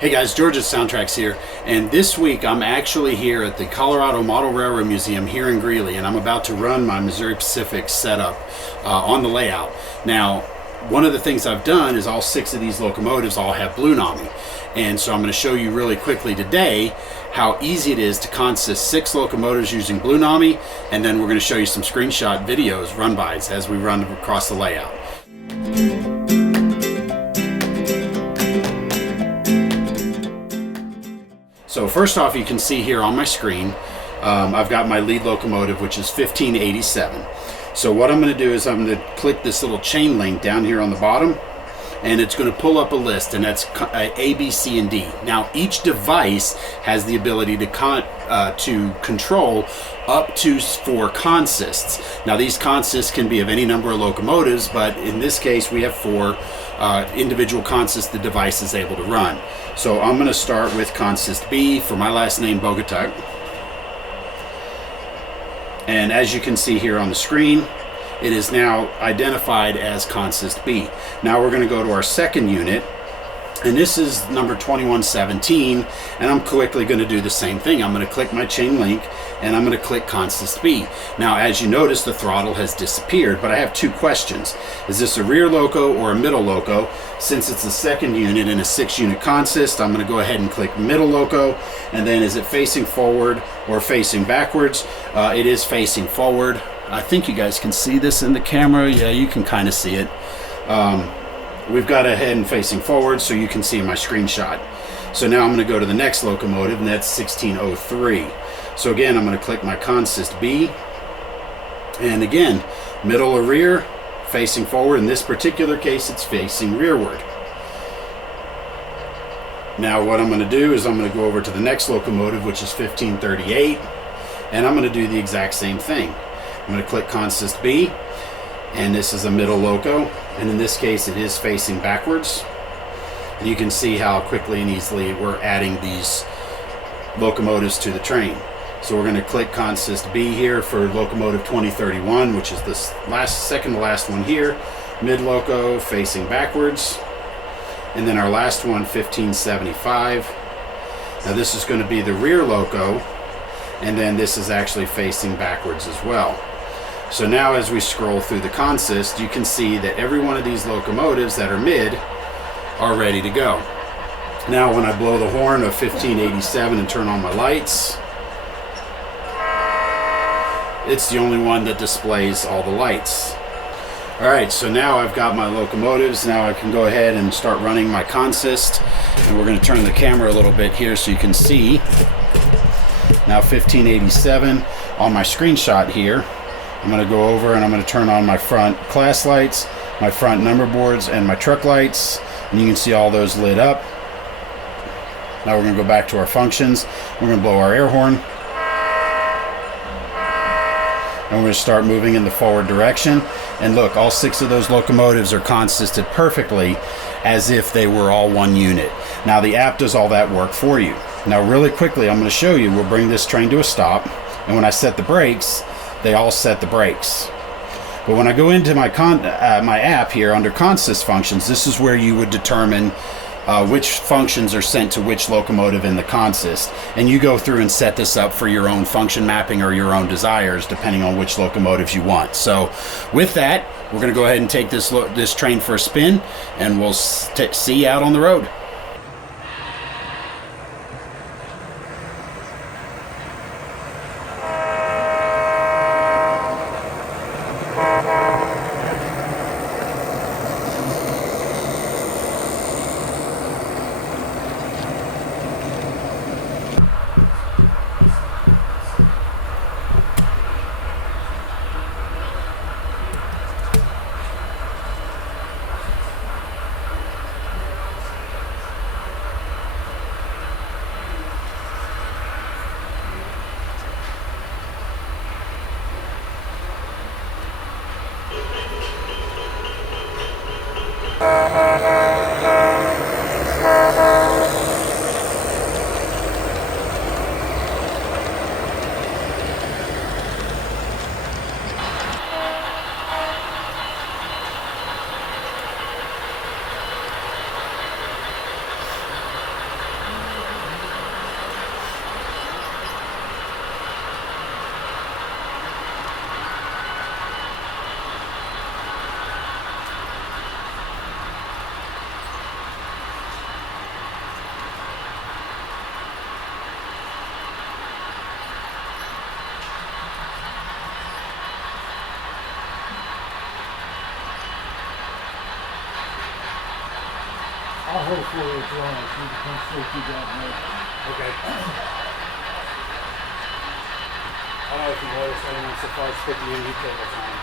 Hey guys, George at SoundTraxx here, and this week I'm actually here at the Colorado Model Railroad Museum here in Greeley, and I'm about to run my Missouri Pacific setup on the layout. Now, one of the things I've done is all 6 of these locomotives all have Blunami, and so I'm going to show you really quickly today how easy it is to consist 6 locomotives using Blunami, and then we're going to show you some screenshot videos, run-bys, as we run across the layout. So first off, you can see here on my screen, I've got my lead locomotive, which is 1587. So what I'm going to do is I'm going to click this little chain link down here on the bottom, and it's going to pull up a list, and that's A, B, C, and D. Now, each device has the ability to control up to 4 consists. Now, these consists can be of any number of locomotives, but in this case, we have 4 individual consists the device is able to run. So I'm going to start with consist B for my last name, Bogatuk. And as you can see here on the screen, it is now identified as consist B. Now we're going to go to our second unit, and this is number 2117, and I'm quickly going to do the same thing. I'm going to click my chain link, and I'm going to click consist B. Now, as you notice, the throttle has disappeared, but I have 2 questions. Is this a rear loco or a middle loco? Since it's a second unit in a 6-unit consist, I'm going to go ahead and click middle loco, and then is it facing forward or facing backwards? It is facing forward. I think you guys can see this in the camera. Yeah, you can kind of see it. We've got a head and facing forward, so you can see my screenshot. So now I'm going to go to the next locomotive, and that's 1603. So again, I'm going to click my consist B, and again, middle or rear, facing forward. In this particular case, it's facing rearward. Now what I'm going to do is I'm going to go over to the next locomotive, which is 1538, and I'm going to do the exact same thing. I'm going to click consist B, and this is a middle loco, and in this case it is facing backwards. You can see how quickly and easily we're adding these locomotives to the train. So we're going to click consist B here for locomotive 2031, which is this second to last one here, mid loco facing backwards, and then our last one, 1575. Now this is going to be the rear loco, and then this is actually facing backwards as well. So now as we scroll through the consist, you can see that every one of these locomotives that are mid are ready to go. Now when I blow the horn of 1587 and turn on my lights, it's the only one that displays all the lights. Alright, so now I've got my locomotives. Now I can go ahead and start running my consist, and we're going to turn the camera a little bit here so you can see. Now 1587 on my screenshot here, I'm going to go over and I'm going to turn on my front class lights, my front number boards, and my truck lights, and you can see all those lit up. Now we're going to go back to our functions. We're going to blow our air horn, and we're going to start moving in the forward direction. And look, all 6 of those locomotives are consisted perfectly as if they were all one unit. Now the app does all that work for you. Now really quickly, I'm going to show you. We'll bring this train to a stop, and when I set the brakes, they all set the brakes. But when I go into my app here under consist functions, this is where you would determine which functions are sent to which locomotive in the consist, and you go through and set this up for your own function mapping or your own desires depending on which locomotives you want. So with that, we're going to go ahead and take this train for a spin, and we'll see you out on the road. whole 4-inch line, so you can come straight through that way. Okay. I don't know if you noticed, I didn't so far as put the MU cables on.